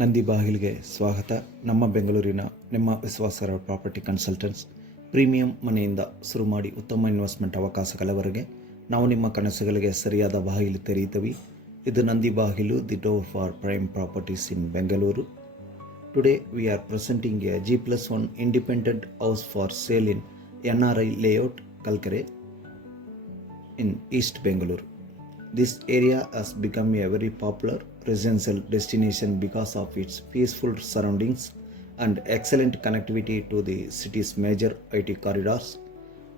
ನಂದಿ ಬಾಗಿಲಿಗೆ ಸ್ವಾಗತ. ನಮ್ಮ ಬೆಂಗಳೂರಿನ ನಿಮ್ಮ ವಿಶ್ವಾಸಾರ್ಹ ಪ್ರಾಪರ್ಟಿ ಕನ್ಸಲ್ಟೆಂಟ್ಸ್ ಪ್ರೀಮಿಯಂ ಮನೆಯಿಂದ ಶುರು ಮಾಡಿ ಉತ್ತಮ ಇನ್ವೆಸ್ಟ್ಮೆಂಟ್ ಅವಕಾಶಗಳವರೆಗೆ ನಾವು ನಿಮ್ಮ ಕನಸುಗಳಿಗೆ ಸರಿಯಾದ ಬಾಗಿಲು ತೆರೆಯುತ್ತೇವೆ. ಇದು Nandi Bagilu, the door for prime properties in Bengaluru. Today we are presenting A G+1 independent house for sale in NRI layout, Kalkare in East Bengaluru. This area has become a very popular residential destination because of its peaceful surroundings and excellent connectivity to the city's major IT corridors.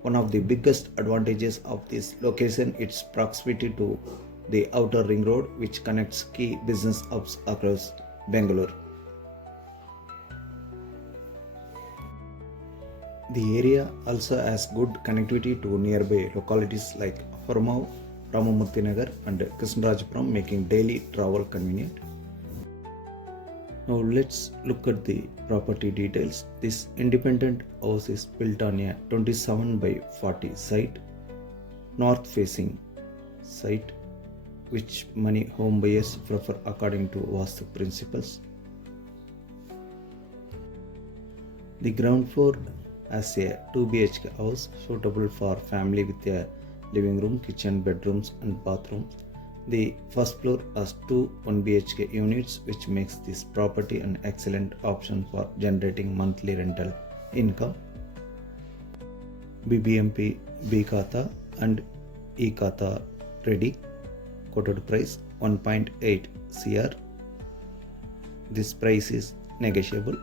One of the biggest advantages of this location is its proximity to the outer ring road, which connects key business hubs across Bengaluru. The area also has good connectivity to nearby localities like Hormao, Ramamurthy Nagar and Krishnarajapuram, making daily travel convenient. Now let's look at the property details. This independent house is built on a 27/40 site, north facing site, which many home buyers prefer according to Vastu principles. The ground floor has a 2 BHK house suitable for family with a living room, kitchen, bedrooms and bathrooms. The first floor has 2 1 BHK units, which makes this property an excellent option for generating monthly rental income. BBMP B Khata and E Khata ready. Quoted price 1.8 CR. This price is negotiable.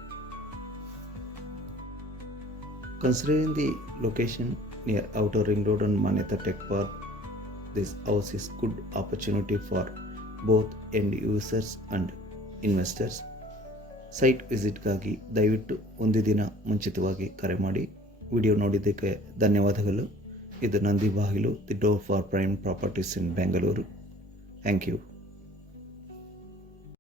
Considering the location near Outer Ring Road and Manyata Tech Park, this house is good opportunity for both end users and investors. Site ವಿಸಿಟ್ಗಾಗಿ ದಯವಿಟ್ಟು ಒಂದು ದಿನ ಮುಂಚಿತವಾಗಿ ಕರೆ ಮಾಡಿ. Video ನೋಡಿದ್ದಕ್ಕೆ ಧನ್ಯವಾದಗಳು. ಇದು Nandi Bagilu, the door for prime properties in Bengaluru. Thank you.